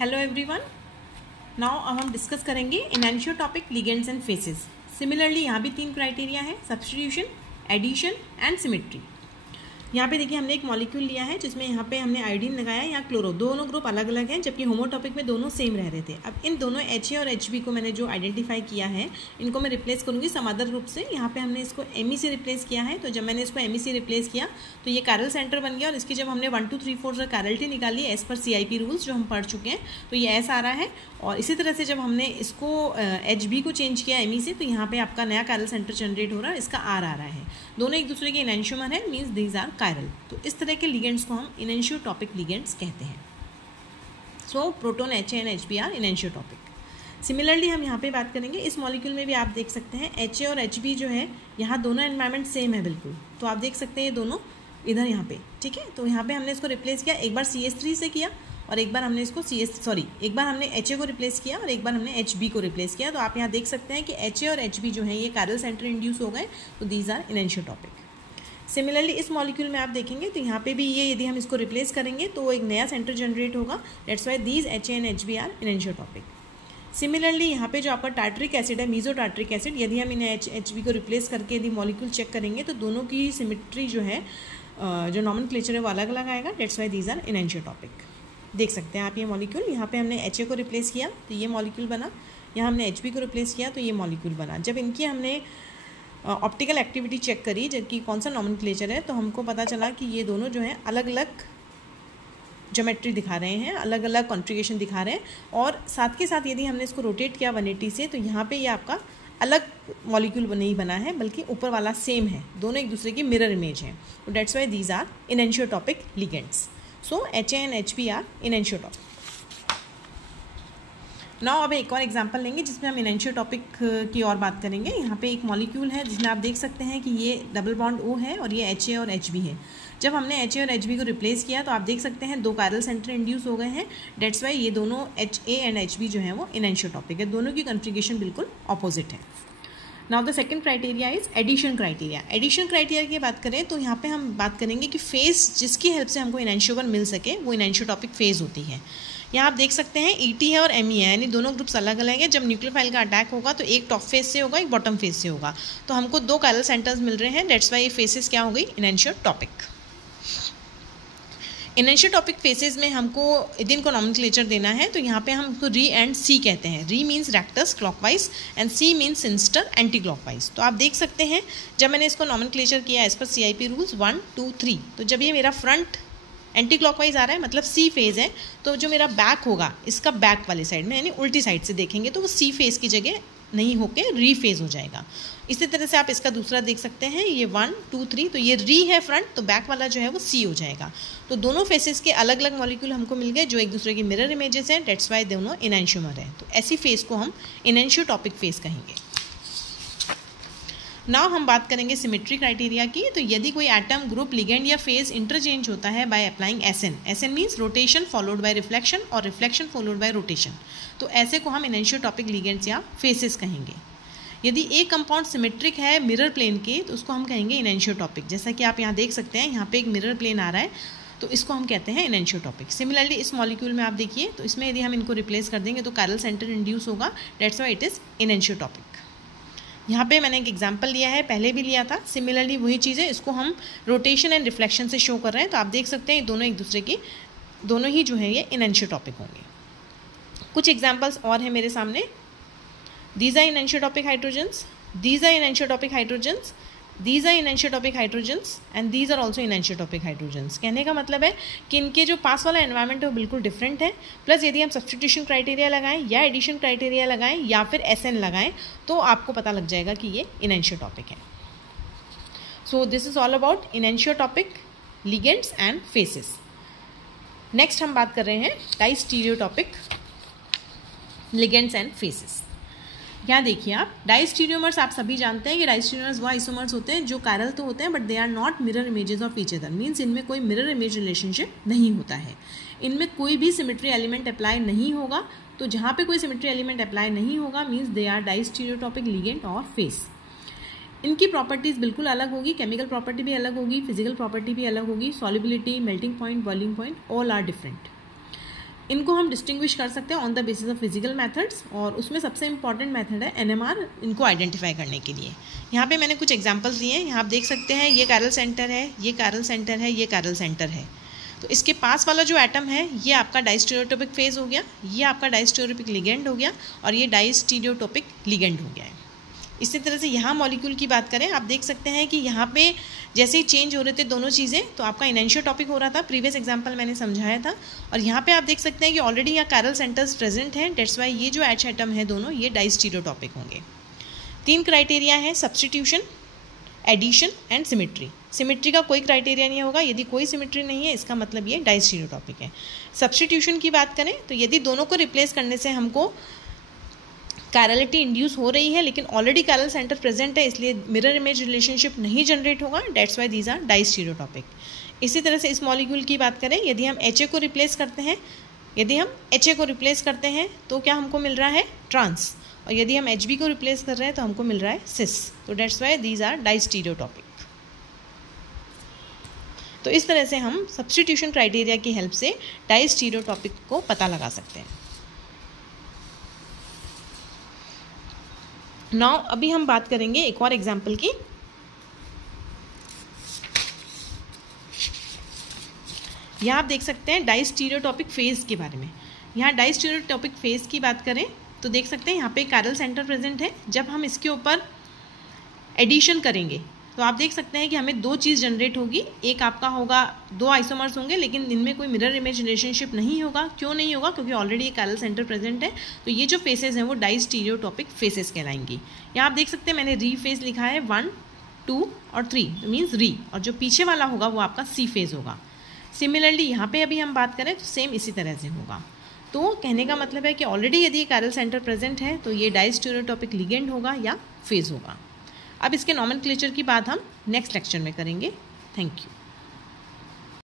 Hello everyone. Now अब हम discuss करेंगे इनैनिसोटॉपिक लिगेंड्स एंड फेसेस। सिमिलरली यहाँ भी 3 क्राइटेरिया है, सब्स्टिट्यूशन, एडिशन एंड सिमेट्री। यहाँ पे देखिए हमने एक मॉलिक्यूल लिया है जिसमें यहाँ पे हमने आयोडीन लगाया या क्लोरो, दोनों ग्रुप अलग अलग हैं जबकि होमोटॉपिक में दोनों सेम रह रहे थे। अब इन दोनों HA और HB को मैंने जो आइडेंटिफाई किया है इनको मैं रिप्लेस करूँगी सम अदर ग्रुप से। यहाँ पे हमने इसको Me से रिप्लेस किया है, तो जब मैंने इसको Me से रिप्लेस किया तो ये कैरल सेंटर बन गया और इसकी जब हमने 1 2 3 4 से कैरलिटी निकाली एज पर CIP रूल्स जो हम पढ़ चुके हैं तो ये S आ रहा है। और इसी तरह से जब हमने इसको HB को चेंज किया Me से तो यहाँ पे आपका नया कैरल सेंटर जनरेट हो रहा है, इसका R आ रहा है। दोनों एक दूसरे के इनैनिसोमर है, मीन्स दीज आर कायरल। तो इस तरह के लिगेंड्स को हम इनैनिसोटॉपिक लिगेंड्स कहते हैं। So proton HA and HB are enantiotopic. Similarly हम यहाँ पे बात करेंगे, इस मॉलिक्यूल में भी आप देख सकते हैं HA और HB जो है यहाँ दोनों एनवायरनमेंट सेम है बिल्कुल। तो आप देख सकते हैं ये दोनों इधर यहाँ पे, ठीक है। तो यहाँ पे हमने इसको रिप्लेस किया, एक बार CH3 से किया और एक बार हमने इसको एक बार हमने HA को रिप्लेस किया और एक बार हमने HB को रिप्लेस किया। तो आप यहाँ देख सकते हैं कि HA और HB जो है ये कैरल सेंटर इंड्यूस हो गए, तो दीज आर इनैनिसोटॉपिक। सिमिलरली इस मॉलिक्यूल में आप देखेंगे तो यहाँ पे भी ये यदि हम इसको रिप्लेस करेंगे तो एक नया सेंटर जनरेट होगा, that's why these HA and HB are enantiotopic. Similarly यहाँ पे जो आपका टार्टरिक एसिड है, मीजोटार्टरिक एसिड, यदि हम इन्हें HB को रिप्लेस करके यदि मॉलिक्यूल चेक करेंगे तो दोनों की सिमेट्री जो है जो नॉमेनक्लेचर है वो अलग अलग आएगा, दैट्स वाई दीज आर इनैनिसोटॉपिक। देख सकते हैं आप ये मॉलिक्यूल, यहाँ पे हमने HA को रिप्लेस किया तो ये मॉलिक्यूल बना, यहाँ हमने HB को रिप्लेस किया तो ये मॉलिक्यूल बना। जब इनकी हमने ऑप्टिकल एक्टिविटी चेक करी जबकि कौन सा नॉमेनक्लेचर है तो हमको पता चला कि ये दोनों जो हैं अलग अलग ज्योमेट्री दिखा रहे हैं, अलग अलग कॉन्फ़िगरेशन दिखा रहे हैं। और साथ के साथ यदि हमने इसको रोटेट किया 180 से तो यहाँ पे ये आपका अलग मॉलिक्यूल नहीं बना है बल्कि ऊपर वाला सेम है, दोनों एक दूसरे की मिरर इमेज है। तो that's why these are enantiotopic ligands. So HA and HB are enantiotopic. Now अब एक और एग्जांपल लेंगे जिसमें हम इनैनिसोटॉपिक की और बात करेंगे। यहाँ पे एक मॉलिक्यूल है जिसमें आप देख सकते हैं कि ये डबल बॉन्ड O है और ये HA और HB है। जब हमने HA और HB को रिप्लेस किया तो आप देख सकते हैं 2 कैरल सेंटर इंड्यूस हो गए हैं, डेट्स वाई ये दोनों HA एंड HB जो है वो इनैनिसोटॉपिक है, दोनों की कॉन्फ़िगरेशन बिल्कुल ऑपोजिट है। Now the second criteria is addition criteria. Addition criteria की बात करें तो यहाँ पे हम बात करेंगे कि फेज जिसकी हेल्प से हमको इनैनिसोमर मिल सके वो इनैनिसोटॉपिक फेज होती है। यहाँ आप देख सकते हैं ET है और Me है, यानी दोनों ग्रुप्स अलग अलग हैं। जब न्यूक्लियोफाइल का अटैक होगा तो एक टॉप फेज से होगा, एक बॉटम फेज से होगा। तो हमको 2 कैरल सेंटर्स मिल रहे हैं, दैट्स वाई ये फेसेस क्या हो गई, इनैनिसोटॉपिक। इनैनिसोटॉपिक फेसेस में हमको यदि इनको नॉमेनक्लेचर देना है तो यहाँ पे हम उसको री एंड सी कहते हैं। R means rectus clockwise and S means sinister anti clockwise. तो आप देख सकते हैं जब मैंने इसको नॉमेनक्लेचर किया एज पर CIP रूल्स 1 2 3, तो जब ये मेरा फ्रंट एंटी क्लॉकवाइज आ रहा है मतलब C फेज है, तो जो मेरा बैक होगा इसका बैक वाले साइड में यानी उल्टी साइड से देखेंगे तो वो C फेज की जगह नहीं होके री फेज हो जाएगा। इसी तरह से आप इसका दूसरा देख सकते हैं, ये 1 2 3, तो ये री है फ्रंट, तो बैक वाला जो है वो C हो जाएगा। तो दोनों फेसेस के अलग अलग मॉलिक्यूल हमको मिल गए जो एक दूसरे की मिरर इमेजेस हैं, दैट्स वाई दोनों इनैनिसोमर है। तो ऐसी फेस को हम इनैनिसोटॉपिक फेस कहेंगे। नाउ हम बात करेंगे सिमेट्री क्राइटेरिया की। तो यदि कोई एटम, ग्रुप, लिगेंड या फेज इंटरचेंज होता है by applying SN, SN means rotation followed by reflection और रिफ्लेक्शन फॉलोड बाय रोटेशन, तो ऐसे को हम इनैनिसोटॉपिक लिगेंड्स या फेसेस कहेंगे। यदि एक कंपाउंड सिमेट्रिक है मिरर प्लेन के तो उसको हम कहेंगे इनैनिसोटॉपिक। जैसा कि आप यहाँ देख सकते हैं, यहाँ पे एक मिरर प्लेन आ रहा है तो इसको हम कहते हैं इनैनिसोटॉपिक। सिमिलरली इस मॉलिक्यूल में आप देखिए तो इसमें यदि हम इनको रिप्लेस कर देंगे तो कैरल सेंटर इंड्यूस होगा, दैट्स वाई इट इज़ इनैनिसोटॉपिक। यहाँ पे मैंने एक एग्जांपल लिया है, पहले भी लिया था। सिमिलरली वही चीज़ है, इसको हम रोटेशन एंड रिफ्लेक्शन से शो कर रहे हैं। तो आप देख सकते हैं दोनों एक दूसरे की, दोनों ही जो है ये इनैनिसोटॉपिक होंगे। कुछ एग्जांपल्स और हैं मेरे सामने। These are enantiotopic hydrogens, these are enantiotopic hydrogens, these are enantiotopic hydrogens and these are also enantiotopic hydrogens. कहने का मतलब है कि इनके जो पास वाला एनवायरनमेंट है वो बिल्कुल डिफरेंट है। प्लस यदि हम सब्स्टिट्यूशन क्राइटेरिया लगाएं या एडिशन क्राइटेरिया लगाएं या फिर SN लगाएं तो आपको पता लग जाएगा कि ये इनैनिसोटॉपिक है। So this is all about enantiotopic ligands and faces. Next हम बात कर रहे हैं डाइस्टीरियोटॉपिक लिगेंड्स एंड फेसेस। यहाँ देखिए आप, डाइस्टीरियोमर्स आप सभी जानते हैं कि डाइस्टीरियोमर्स वो आइसोमर्स होते हैं जो कैरल तो होते हैं but they are not mirror images of each other, means इनमें कोई मिरर इमेज रिलेशनशिप नहीं होता है। इनमें कोई भी सिमेट्री एलिमेंट अप्लाई नहीं होगा। तो जहाँ पे कोई सिमेट्री एलिमेंट अप्लाई नहीं होगा मीन्स दे आर डाइस्टीरियोटॉपिक लिगेंड और फेस। इनकी प्रॉपर्टीज़ बिल्कुल अलग होगी, केमिकल प्रॉपर्टी भी अलग होगी, फिजिकल प्रॉपर्टी भी अलग होगी, solubility, melting point, boiling point, all are different. इनको हम डिस्टिंग्विश कर सकते हैं on the basis of physical methods, और उसमें सबसे इंपॉर्टेंट मेथड है NMR इनको आइडेंटिफाई करने के लिए। यहाँ पे मैंने कुछ एग्जांपल्स दिए हैं। यहाँ आप देख सकते हैं ये कायरल सेंटर है, ये कायरल सेंटर है, ये कायरल सेंटर है। तो इसके पास वाला जो एटम है ये आपका डाइस्टीरियोटॉपिक फेज हो गया, ये आपका डाइस्टीरियोटॉपिक लिगेंड हो गया, और ये डाइस्टीरियोटॉपिक लिगेंड हो गया है। इसी तरह से यहाँ मॉलिक्यूल की बात करें, आप देख सकते हैं कि यहाँ पे जैसे ही चेंज हो रहे थे दोनों चीज़ें, तो आपका इनैंशियोटॉपिक हो रहा था, प्रीवियस एग्जांपल मैंने समझाया था। और यहाँ पे आप देख सकते हैं कि ऑलरेडी यहाँ कायरल सेंटर्स प्रेजेंट हैं, डेट्स वाई ये जो H एटम है दोनों ये डाइस्टीरियोटॉपिक होंगे। 3 क्राइटेरिया है, substitution, addition and symmetry. Symmetry का कोई क्राइटेरिया नहीं होगा, यदि कोई सिमिट्री नहीं है इसका मतलब ये डाइस्टीरियोटॉपिक है। सब्स्टिट्यूशन की बात करें तो यदि दोनों को रिप्लेस करने से हमको कायरलिटी इंड्यूस हो रही है लेकिन ऑलरेडी कायरल सेंटर प्रेजेंट है, इसलिए मिरर इमेज रिलेशनशिप नहीं जनरेट होगा, डेट्स वाई दीज आर डाइस्टीरियोटॉपिक। इसी तरह से इस मॉलिक्यूल की बात करें, यदि हम HA को रिप्लेस करते हैं, तो क्या हमको मिल रहा है? ट्रांस। और यदि हम HB को रिप्लेस कर रहे हैं तो हमको मिल रहा है सिस। तो डेट्स वाई दीज आर डाइस्टीरियोटॉपिक। तो इस तरह से हम सब्स्टिट्यूशन क्राइटेरिया की हेल्प से डाइस्टीरियोटॉपिक को पता लगा सकते हैं। नाउ अभी हम बात करेंगे एक और एग्जाम्पल की। यहाँ आप देख सकते हैं डाइस्टीरियोटॉपिक फेज के बारे में। यहाँ डाइस्टीरियोटॉपिक फेज की बात करें तो देख सकते हैं यहाँ पे कायरल सेंटर प्रेजेंट है। जब हम इसके ऊपर एडिशन करेंगे तो आप देख सकते हैं कि हमें 2 चीज़ जनरेट होगी। एक आपका होगा 2 आइसोमर्स होंगे लेकिन इनमें कोई मिरर इमेज रिलेशनशिप नहीं होगा। क्यों नहीं होगा? क्योंकि ऑलरेडी ये कायरल सेंटर प्रेजेंट है। तो ये जो फेसेस हैं वो डाइस्टीरियोटॉपिक फेसेस कहलाएंगी। यहाँ आप देख सकते हैं मैंने री फेज लिखा है 1, 2 और 3 मीन्स री, और जो पीछे वाला होगा वो आपका सी फेज होगा। सिमिलरली यहाँ पे अभी हम बात करें तो सेम इसी तरह से होगा। तो कहने का मतलब है कि ऑलरेडी यदि कायरल सेंटर प्रेजेंट है तो ये डाइस्टीरियोटॉपिक लिगेंड होगा या फेज होगा। अब इसके नॉमेनक्लेचर की बात हम नेक्स्ट लेक्चर में करेंगे। Thank you.